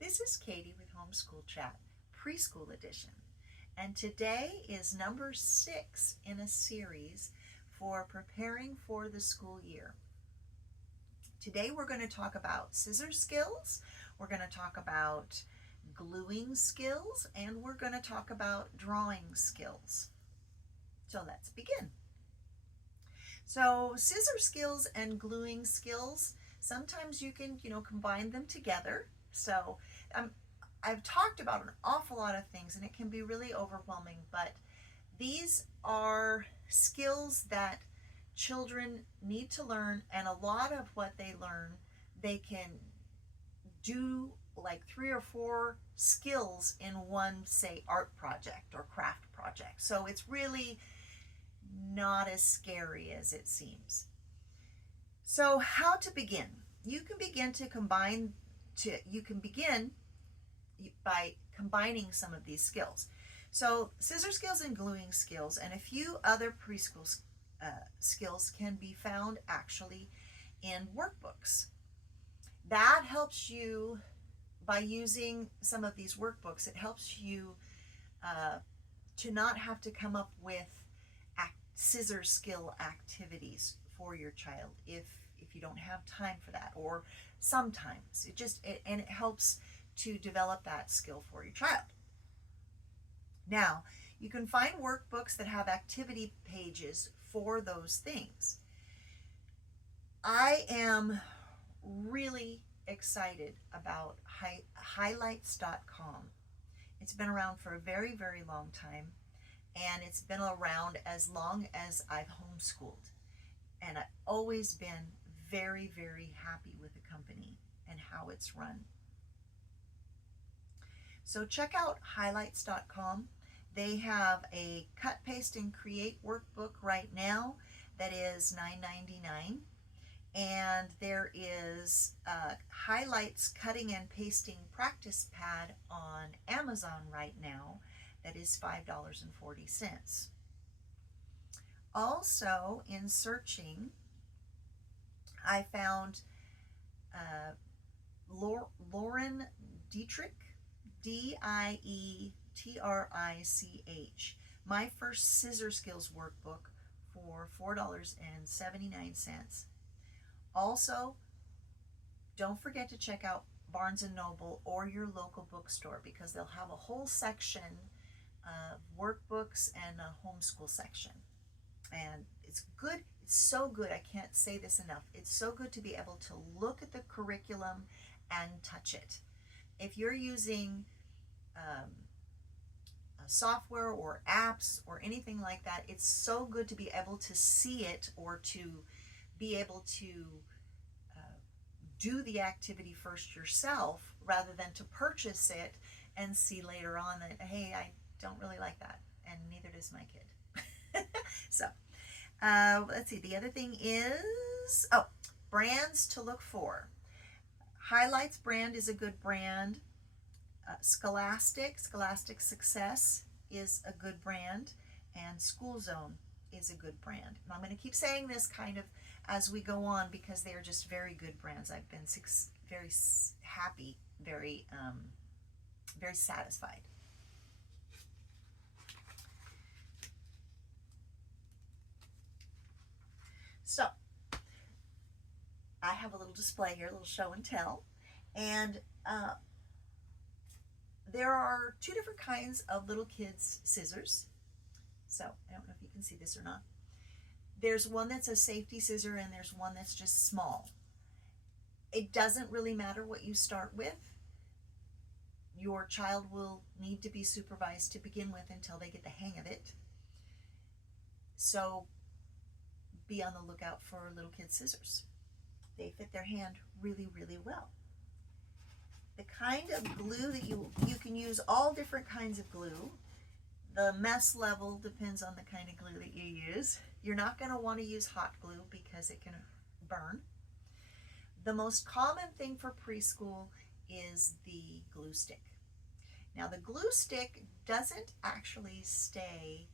This is Katie with Homeschool Chat, Preschool Edition, and today is number 6 in a series for preparing for the school year. Today we're going to talk about scissor skills, we're going to talk about gluing skills, and we're going to talk about drawing skills. So let's begin. So scissor skills and gluing skills, sometimes you can, combine them together. So I've talked about an awful lot of things and it can be really overwhelming, but these are skills that children need to learn, and a lot of what they learn, they can do like 3 or 4 skills in one, say, art project or craft project. So it's really not as scary as it seems. So how to begin? You can begin by combining some of these skills. So scissor skills and gluing skills and a few other preschool skills can be found actually in workbooks. That helps you, by using some of these workbooks, it helps you to not have to come up with scissor skill activities for your child if you don't have time for that, or sometimes it helps to develop that skill for your child. Now, you can find workbooks that have activity pages for those things. I am really excited about highlights.com. It's been around for a very, very long time, and it's been around as long as I've homeschooled. And I've always been very, very happy with the company and how it's run. So check out highlights.com. They have a cut, paste, and create workbook right now that is $9.99. And there is Highlights Cutting and Pasting Practice Pad on Amazon right now that is $5.40. Also, in searching, I found Lauren Dietrich, Dietrich, My First Scissor Skills Workbook for $4.79. Also, don't forget to check out Barnes & Noble or your local bookstore, because they'll have a whole section of workbooks and a homeschool section. And it's good. It's so good. I can't say this enough. It's so good to be able to look at the curriculum and touch it. If you're using software or apps or anything like that, it's so good to be able to see it, or to be able to do the activity first yourself, rather than to purchase it and see later on that, hey, I don't really like that, and neither does my kid. So let's see, the other thing is, brands to look for. Highlights brand is a good brand. Scholastic Success is a good brand, and School Zone is a good brand. And I'm going to keep saying this kind of as we go on, because they are just very good brands. I've been very happy, very satisfied. So I have a little display here, a little show and tell, and there are 2 different kinds of little kids' scissors. So I don't know if you can see this or not. There's one that's a safety scissor, and there's one that's just small. It doesn't really matter what you start with. Your child will need to be supervised to begin with until they get the hang of it. So be on the lookout for little kids' scissors. They fit their hand really, really well. The kind of glue that you can use all different kinds of glue. The mess level depends on the kind of glue that you use. You're not going to want to use hot glue because it can burn. The most common thing for preschool is the glue stick. Now, the glue stick doesn't actually stay,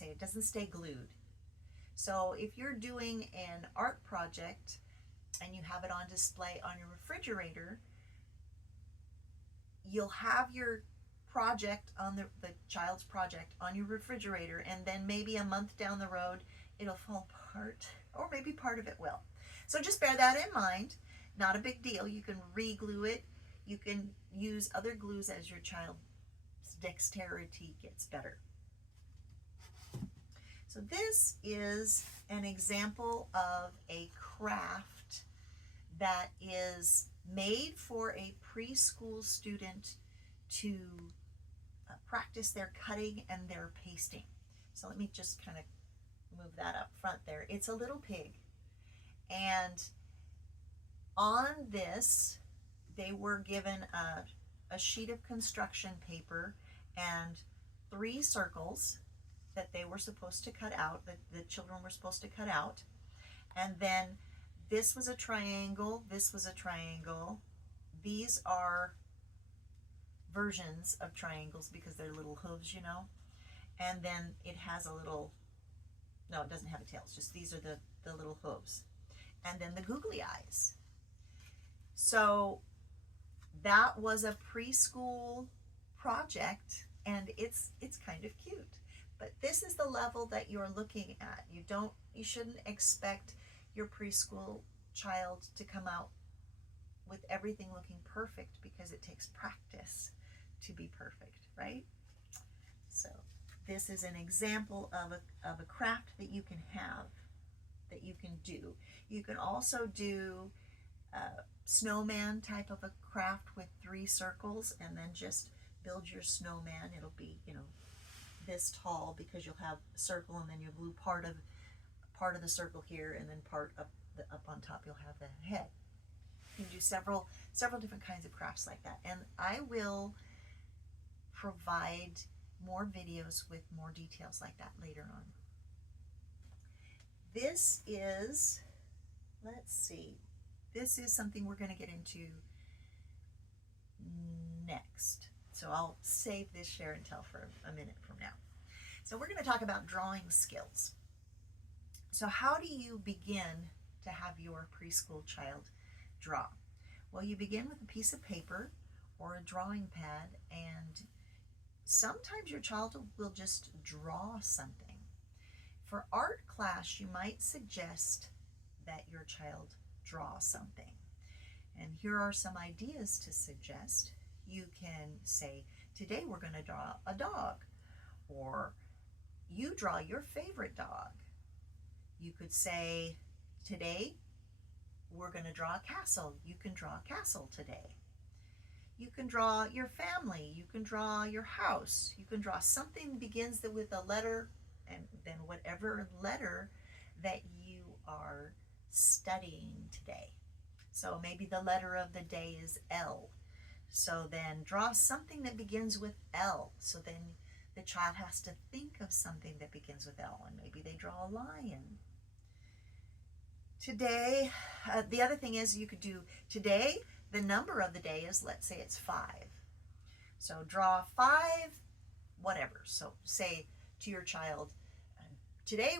it doesn't stay glued. So if you're doing an art project and you have it on display on your refrigerator, you'll have your project on the child's project on your refrigerator, and then maybe a month down the road it'll fall apart, or maybe part of it will. So just bear that in mind. Not a big deal. You can re-glue it. You can use other glues as your child's dexterity gets better. So this is an example of a craft that is made for a preschool student to practice their cutting and their pasting. So let me just kind of move that up front there. It's a little pig, and on this they were given a sheet of construction paper and 3 circles that they were supposed to cut out, that the children were supposed to cut out. And then this was a triangle, this was a triangle. These are versions of triangles because they're little hooves, you know. And then it has a little, no, it doesn't have a tail, it's just these are the little hooves. And then the googly eyes. So that was a preschool project, and it's kind of cute. But this is the level that you're looking at. You shouldn't expect your preschool child to come out with everything looking perfect, because it takes practice to be perfect, right? So this is an example of a craft that you can have, that you can do. You can also do snowman type of a craft with 3 circles, and then just build your snowman. It'll be, you know, this tall, because you'll have a circle and then you'll glue part of the circle here, and then part up on top you'll have the head. You can do several different kinds of crafts like that, and I will provide more videos with more details like that later on. This is, let's see, this is something we're going to get into next. So I'll save this share and tell for a minute from now. So we're going to talk about drawing skills. So how do you begin to have your preschool child draw? Well, you begin with a piece of paper or a drawing pad, and sometimes your child will just draw something. For art class, you might suggest that your child draw something. And here are some ideas to suggest. You can say, today we're going to draw a dog, or you draw your favorite dog. You could say, today we're going to draw a castle. You can draw a castle today. You can draw your family. You can draw your house. You can draw something that begins with a letter, and then whatever letter that you are studying today. So maybe the letter of the day is L. So then draw something that begins with L. So then the child has to think of something that begins with L, and maybe they draw a lion. Today, the other thing is you could do, today, the number of the day is, let's say it's 5. So draw 5, whatever. So say to your child, today,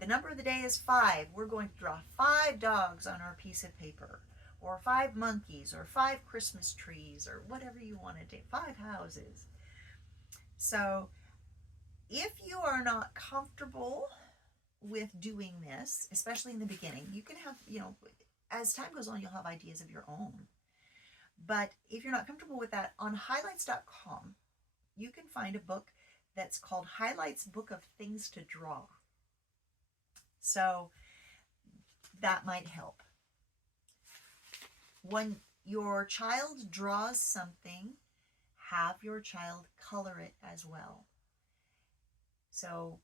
the number of the day is 5. We're going to draw 5 dogs on our piece of paper, or 5 monkeys, or 5 Christmas trees, or whatever you want to do, 5 houses. So if you are not comfortable with doing this, especially in the beginning, you can have, you know, as time goes on, you'll have ideas of your own. But if you're not comfortable with that, on highlights.com, you can find a book that's called Highlights Book of Things to Draw. So that might help. When your child draws something, have your child color it as well. So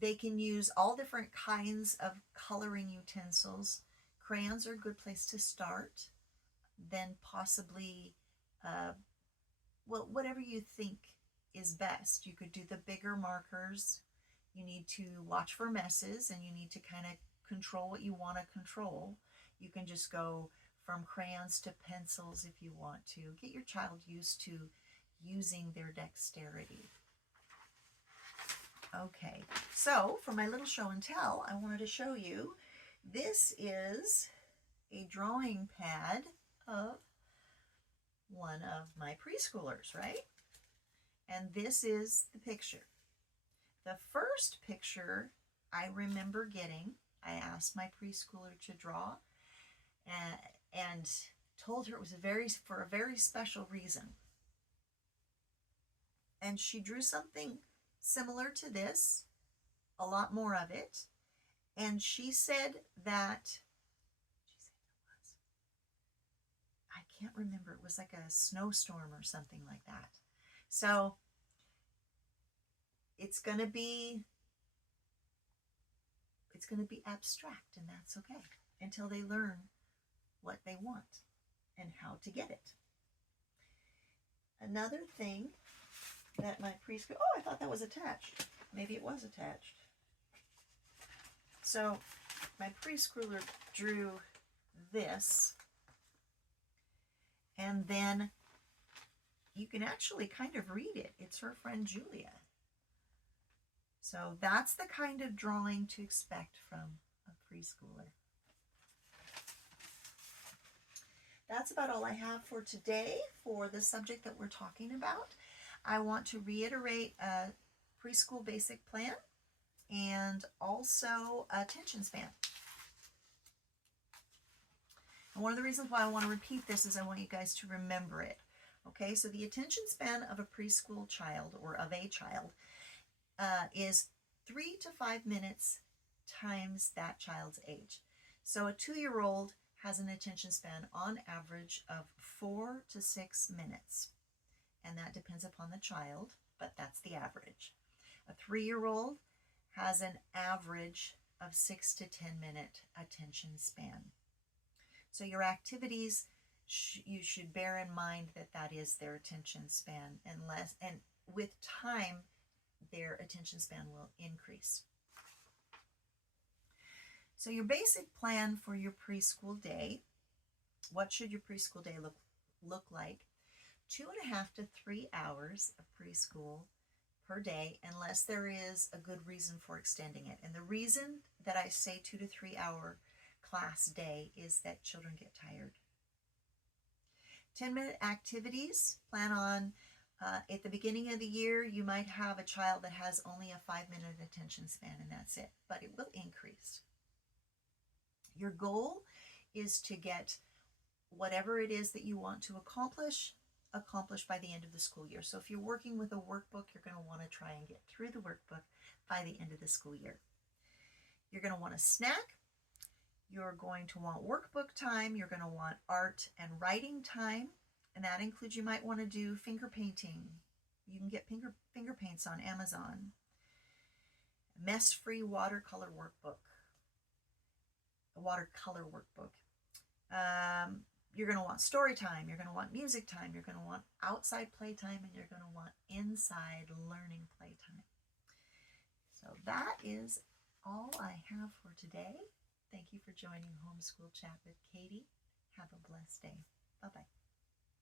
they can use all different kinds of coloring utensils. Crayons are a good place to start. Then possibly, well, whatever you think is best. You could do the bigger markers. You need to watch for messes, and you need to kind of control what you want to control. You can just go from crayons to pencils if you want to. Get your child used to using their dexterity. Okay, so for my little show and tell, I wanted to show you, this is a drawing pad of one of my preschoolers, right? And this is the picture. The first picture I remember getting, I asked my preschooler to draw and told her it was for a very special reason. And she drew something similar to this, a lot more of it. And she said that, I can't remember, it was like a snowstorm or something like that. So it's going to be abstract, and that's okay until they learn what they want and how to get it. Another thing that my preschool, oh, I thought that was attached. Maybe it was attached. So my preschooler drew this, and then you can actually kind of read it. It's her friend Julia. So that's the kind of drawing to expect from a preschooler. That's about all I have for today for the subject that we're talking about. I want to reiterate a preschool basic plan and also attention span. And one of the reasons why I want to repeat this is I want you guys to remember it. Okay, so the attention span of a preschool child, or of a child, is 3 to 5 minutes times that child's age. So a 2-year-old has an attention span on average of 4 to 6 minutes. And that depends upon the child, but that's the average. A 3-year-old has an average of 6 to 10 minute attention span. So your activities, you should bear in mind that that is their attention span, and with time, their attention span will increase. So your basic plan for your preschool day, what should your preschool day look like? 2.5 to 3 hours of preschool per day, unless there is a good reason for extending it. And the reason that I say 2 to 3 hour class day is that children get tired. 10-minute activities. Plan on, at the beginning of the year, you might have a child that has only a 5-minute attention span, and that's it, but it will increase. Your goal is to get whatever it is that you want to accomplish by the end of the school year. So if you're working with a workbook, you're going to want to try and get through the workbook by the end of the school year. You're going to want a snack. You're going to want workbook time. You're going to want art and writing time. And that includes, you might want to do finger painting. You can get finger paints on Amazon. Mess-free watercolor workbook. A watercolor workbook. You're going to want story time. You're going to want music time. You're going to want outside play time. And you're going to want inside learning play time. So that is all I have for today. Thank you for joining Homeschool Chat with Katie. Have a blessed day. Bye-bye.